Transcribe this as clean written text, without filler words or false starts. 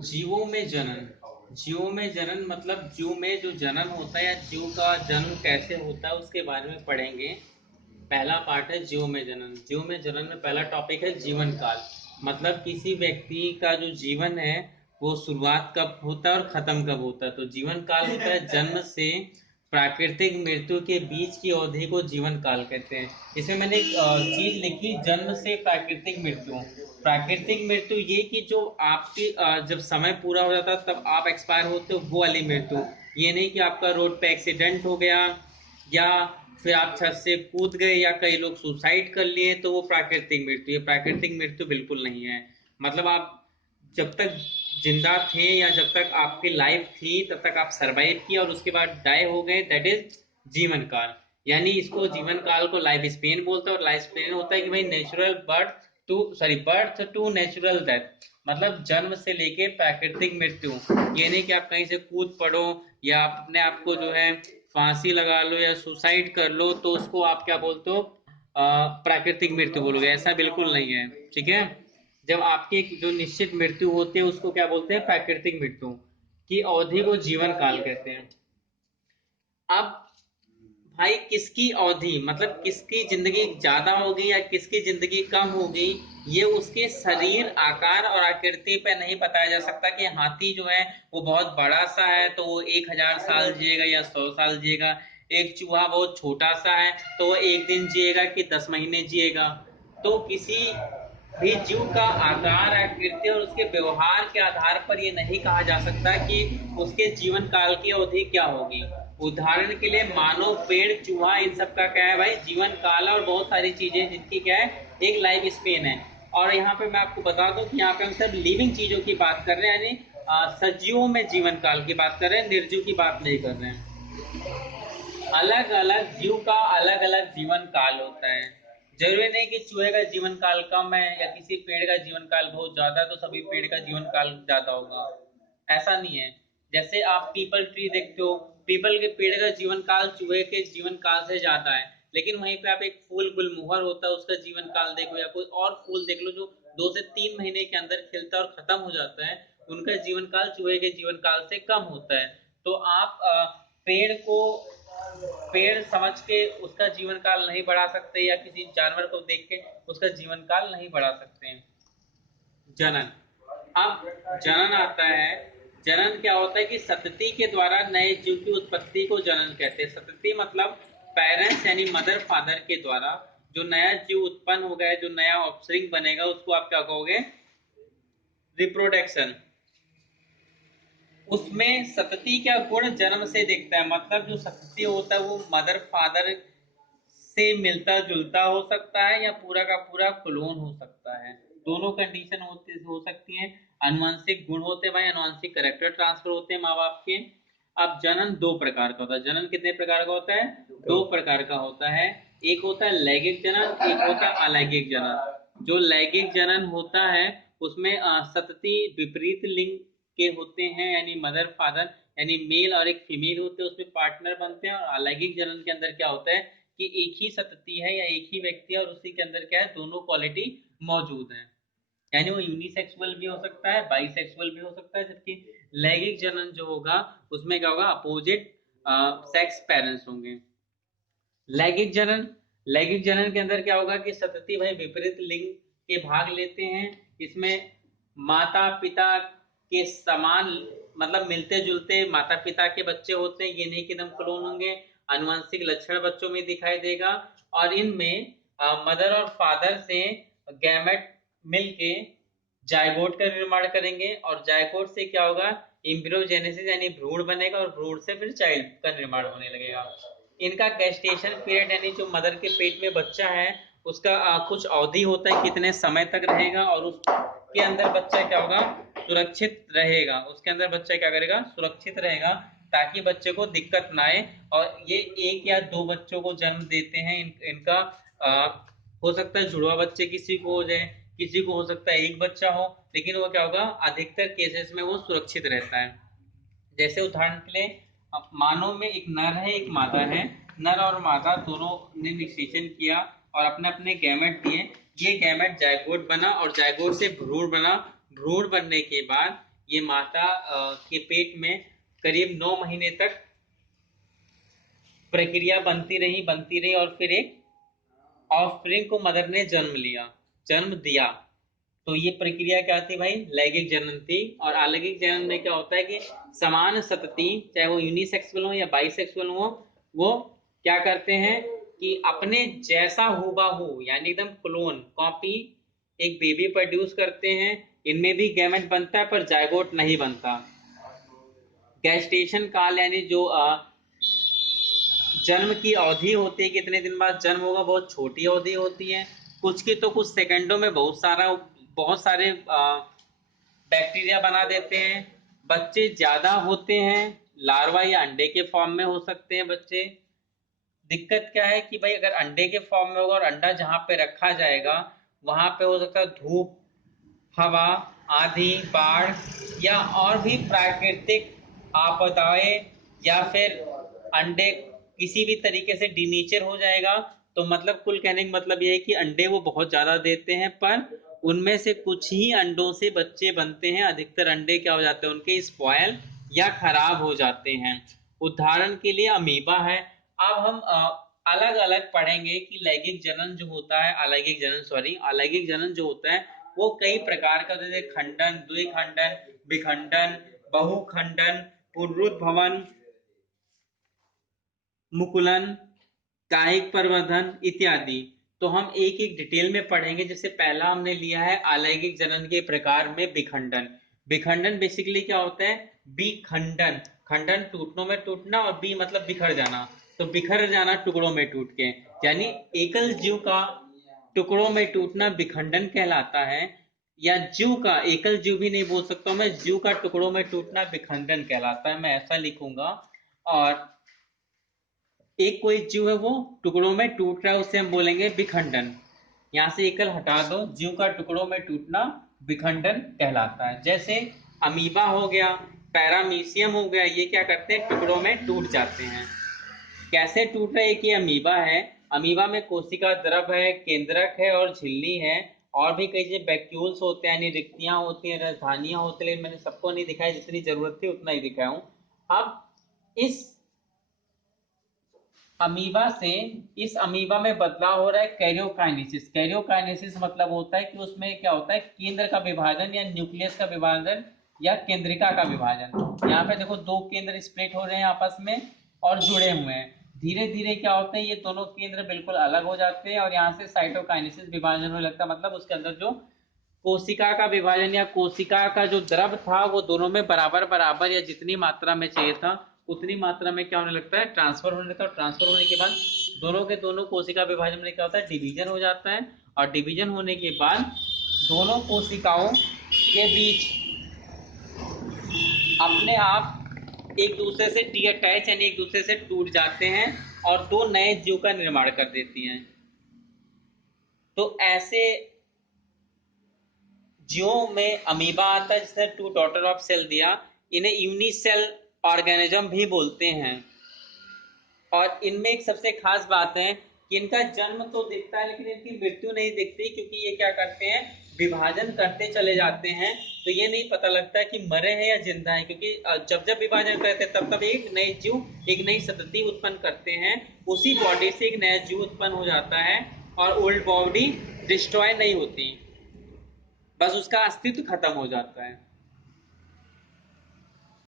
जीवों में जनन। जीवों में जनन मतलब जीव में जो जनन होता है या जीव का जन्म कैसे होता है उसके बारे में पढ़ेंगे। पहला पार्ट है जीव में जनन। जीव में जनन में पहला टॉपिक है जीवन काल। मतलब किसी व्यक्ति का जो जीवन है वो शुरुआत कब होता है और खत्म कब होता है। तो जीवन काल होता है जन्म से प्राकृतिक मृत्यु के बीच की अवधि को जीवन काल कहते हैं। इसमें मैंने एक चीज लिखी, जन्म से प्राकृतिक मृत्यु। प्राकृतिक मृत्यु ये कि जो आपकी जब समय पूरा हो जाता है तब आप एक्सपायर होते हो, वो वाली मृत्यु। ये नहीं कि आपका रोड पे एक्सीडेंट हो गया या फिर आप छत से कूद गए या कई लोग सुसाइड कर लिए तो वो प्राकृतिक मृत्यु। ये प्राकृतिक मृत्यु बिल्कुल नहीं है। मतलब आप जब तक जिंदा थे या जब तक आपकी लाइफ थी तब तक आप सरवाइव किए और उसके बाद डाई हो गए, दैट इज जीवन काल। यानी इसको जीवन काल को लाइफ स्पेन बोलते हैं। और लाइफ स्पेन होता है कि भाई natural birth to natural death. मतलब जन्म से लेके प्राकृतिक मृत्यु। ये नहीं कि आप कहीं से कूद पड़ो या अपने आप को जो है फांसी लगा लो या सुसाइड कर लो तो उसको आप क्या बोलते हो, प्राकृतिक मृत्यु बोलोगे। ऐसा बिल्कुल नहीं है, ठीक है। जब आपकी एक जो निश्चित मृत्यु होती है उसको क्या बोलते हैं, प्राकृतिक मृत्यु की अवधि को जीवन काल कहते हैं। अब भाई किसकी अवधि मतलब किसकी जिंदगी ज्यादा होगी या किसकी जिंदगी कम होगी, ये उसके शरीर आकार और आकृति पे नहीं बताया जा सकता। कि हाथी जो है वो बहुत बड़ा सा है तो वो 1,000 साल जिएगा या 100 साल जिएगा। एक चूहा बहुत छोटा सा है तो वो एक दिन जिएगा कि 10 महीने जिएगा। तो किसी भी जीव का आकार आकृति और उसके व्यवहार के आधार पर ये नहीं कहा जा सकता कि उसके जीवन काल की अवधि क्या होगी। उदाहरण के लिए मानव, पेड़, चूहा, इन सब का क्या है भाई, जीवन काल। और बहुत सारी चीजें जिनकी क्या है, एक लाइफ स्पेन है। और यहाँ पे मैं आपको बता दूं कि यहाँ पे हम सब लिविंग चीजों की बात कर रहे हैं, यानी सजीवों में जीवन काल की बात कर रहे हैं, निर्जीव की बात नहीं कर रहे हैं। अलग अलग जीव का अलग अलग जीवन काल होता है। जरूरी नहीं कि चूहे का जीवन काल कम है या किसी पेड़ का जीवन काल बहुत ज्यादा है तो सभी पेड़ का जीवन काल ज्यादा होगा। ऐसा नहीं है। जैसे आप पीपल ट्री देखते हो, पीपल के पेड़ का जीवन काल चूहे के जीवन काल से ज्यादा है। लेकिन वहीं पे आप एक फूल गुलमोहर होता है उसका जीवन काल देखो, या कोई और फूल देख लो जो 2 से 3 महीने के अंदर खिलता है और खत्म हो जाता है, उनका जीवन काल चूहे के जीवन काल से कम होता है। तो आप पेड़ को पेड़ समझ के उसका जीवन काल नहीं बढ़ा सकते या किसी जानवर को देख के उसका जीवन काल नहीं बढ़ा सकते हैं। जनन। अब जनन आता है। जनन क्या होता है कि संतति के द्वारा नए जीव की उत्पत्ति को जनन कहते हैं। संतति मतलब पेरेंट्स यानी मदर फादर के द्वारा जो नया जीव उत्पन्न होगा, जो नया ऑफस्प्रिंग बनेगा उसको आप क्या कहोगे, रिप्रोडक्शन। उसमें सतती क्या गुण जन्म से दिखता है। मतलब जो सतती होता है वो मदर फादर से मिलता जुलता हो सकता है या पूरा का पूरा क्लोन हो सकता है। दोनों कंडीशन होती हो सकती हैं। अनुवांशिक गुण होते हैं भाई, अनुवांशिक कैरेक्टर ट्रांसफर होते हैं माँ बाप के। अब जनन दो प्रकार का होता है। जनन कितने प्रकार का होता है, दो प्रकार का होता है। एक होता है लैंगिक जनन, एक होता है अलैंगिक जनन। जो लैंगिक जनन होता है उसमें सतती विपरीत लिंग के होते हैं, यानी मदर फादर यानी मेल और एक फीमेल होते हैं उसमें पार्टनर बनते हैं। और अलैंगिक जनन के अंदर क्या होता है कि एक ही संतति है या एक ही व्यक्ति है और उसी के अंदर क्या है, दोनों क्वालिटी मौजूद है। यानी वो यूनिसेक्सुअल भी हो सकता है, बाइसेक्सुअल भी हो सकता है। जबकि लैंगिक जनन जो होगा उसमें क्या होगा, अपोजिट सेक्स पेरेंट्स होंगे। लैंगिक जनन, लैंगिक जनन के अंदर क्या होगा कि संतति भाई विपरीत लिंग के भाग लेते हैं। इसमें माता पिता के समान मतलब मिलते जुलते माता पिता के बच्चे होते हैं। ये नहीं कि एकदम क्लोन होंगे, आनुवंशिक लक्षण बच्चों में दिखाई देगा। और इनमें मदर और फादर से गैमेट मिलके जायगोट का निर्माण करेंगे और जायगोट से क्या होगा, इम्ब्रियोजेनेसिस यानी भ्रूण बनेगा और भ्रूण से फिर चाइल्ड का निर्माण होने लगेगा। इनका गेस्टेशन पीरियड यानी जो मदर के पेट में बच्चा है उसका कुछ अवधि होता है कितने समय तक रहेगा और उसके अंदर बच्चा क्या होगा, सुरक्षित रहेगा। उसके अंदर बच्चा क्या करेगा, सुरक्षित रहेगा ताकि बच्चे को दिक्कत ना आए। और ये एक या दो बच्चों को जन्म देते हैं। इनका हो सकता है जुड़वा बच्चे किसी को हो जाए, किसी को हो सकता है एक बच्चा हो, लेकिन वो क्या होगा अधिकतर केसेस में वो सुरक्षित रहता है। जैसे उदाहरण के लिए मानव में एक नर है एक मादा है। नर और मादा दोनों ने निषेचन किया और अपने अपने गैमेट दिए। ये गैमेट जायगोट बना और जायगोट से भ्रूण बना। भ्रूण बनने के बाद ये माता के पेट में करीब 9 महीने तक प्रक्रिया बनती रही और फिर एक ऑफस्प्रिंग को मदर ने जन्म दिया। तो ये प्रक्रिया क्या थी भाई? लैंगिक जनन थी। और अलैंगिक जनन में क्या होता है कि समान संतति, चाहे वो यूनिसेक्सुअल हो या बाइसेक्सुअल हो, वो क्या करते हैं कि अपने जैसा हूबहू यानी एकदम क्लोन कॉपी एक बेबी प्रोड्यूस करते हैं। इनमें भी गैमेट बनता है पर जायगोट नहीं बनता। गैस्टेशन काल यानी जो जन्म की अवधि होती है, कितने दिन बाद जन्म होगा, बहुत छोटी अवधि होती है। कुछ की तो कुछ सेकंडों में बहुत सारे बैक्टीरिया बना देते हैं। बच्चे ज्यादा होते हैं, लार्वा या अंडे के फॉर्म में हो सकते हैं बच्चे। दिक्कत क्या है कि भाई अगर अंडे के फॉर्म में होगा और अंडा जहां पे रखा जाएगा वहां पे हो सकता है धूप, हवा, आंधी, बाढ़ या और भी प्राकृतिक आपदाएं, या फिर अंडे किसी भी तरीके से डिनेचर हो जाएगा। तो मतलब कुल कहने का मतलब यह है कि अंडे वो बहुत ज्यादा देते हैं पर उनमें से कुछ ही अंडों से बच्चे बनते हैं। अधिकतर अंडे क्या हो जाते हैं उनके, स्पॉयल या खराब हो जाते हैं। उदाहरण के लिए अमीबा है। अब हम अलग अलग पढ़ेंगे कि लैंगिक जनन जो होता है, अलैंगिक जनन जो होता है वो कई प्रकार का, जैसे खंडन, द्विखंडन, विखंडन, बहुखंडन, पुनरुद्भवन, मुकुलन, कायिक प्रवर्धन इत्यादि। तो हम एक एक डिटेल में पढ़ेंगे। जैसे पहला हमने लिया है अलैंगिक जनन के प्रकार में विखंडन। विखंडन बेसिकली क्या होता है? विखंडन, खंडन टूटनों में टूटना, और बी मतलब बिखर जाना। तो बिखर जाना टुकड़ों में टूट के, यानी एकल जीव का टुकड़ों में टूटना विखंडन कहलाता है। या जीव का, एकल जीव भी नहीं बोल सकता मैं, जीव का टुकड़ों में टूटना विखंडन कहलाता है, मैं ऐसा लिखूंगा। और एक कोई जीव है वो टुकड़ों में टूट रहा है, उसे हम बोलेंगे विखंडन। यहां से एकल हटा दो, जीव का टुकड़ों में टूटना विखंडन कहलाता है। जैसे अमीबा हो गया, पैरामीशियम हो गया, ये क्या करते हैं? टुकड़ों में टूट जाते हैं। कैसे टूट रहा है? कि अमीबा है, अमीबा में कोशिका द्रव है, केंद्रक है और झिल्ली है। और भी कई जैसे वैक्यूल्स होते हैं यानी रिक्तियां होती हैं, राजधानियां होती हैं, लेकिन मैंने सबको नहीं दिखाया, जितनी जरूरत थी उतना ही दिखाया हूं। अब इस अमीबा में बदलाव हो रहा है कैरियोकाइनेसिस। कैरियोकाइनेसिस मतलब होता है कि उसमें क्या होता है, केंद्र का विभाजन या न्यूक्लियस का विभाजन या केंद्रिका का विभाजन। यहाँ पे देखो दो केंद्र स्प्लिट हो रहे हैं आपस में और जुड़े हुए हैं। धीरे धीरे क्या होता है, ये दोनों केंद्र बिल्कुल अलग हो जाते हैं और यहाँ से साइटोकाइनेसिस विभाजन होने लगता है। मतलब उसके अंदर जो कोशिका का विभाजन या कोशिका का जो द्रव था वो दोनों में बराबर बराबर या जितनी मात्रा में चाहिए था उतनी मात्रा में क्या होने लगता है, ट्रांसफर होने लगता है। ट्रांसफर होने के बाद दोनों के दोनों कोशिका विभाजन में क्या होता है, डिवीजन हो जाता है। और डिवीजन होने के बाद दोनों कोशिकाओं के बीच अपने आप एक दूसरे से डीअटैच यानी एक दूसरे से टूट जाते हैं और दो नए जीव का निर्माण कर देती हैं। तो ऐसे जीवों में अमीबा आता है जिसने टू डॉटर ऑफ सेल दिया। इन्हें यूनिसेल ऑर्गेनिज्म भी बोलते हैं। और इनमें एक सबसे खास बात है कि इनका जन्म तो दिखता है लेकिन इनकी मृत्यु नहीं दिखती, क्योंकि ये क्या करते हैं, विभाजन करते चले जाते हैं। तो ये नहीं पता लगता कि मरे हैं या जिंदा हैं, क्योंकि जब जब विभाजन करते हैं तब तब एक नई जीव, एक नई संतति उत्पन्न करते हैं। उसी बॉडी से एक नया जीव उत्पन्न हो जाता है और ओल्ड बॉडी डिस्ट्रॉय नहीं होती, बस उसका अस्तित्व खत्म हो जाता है।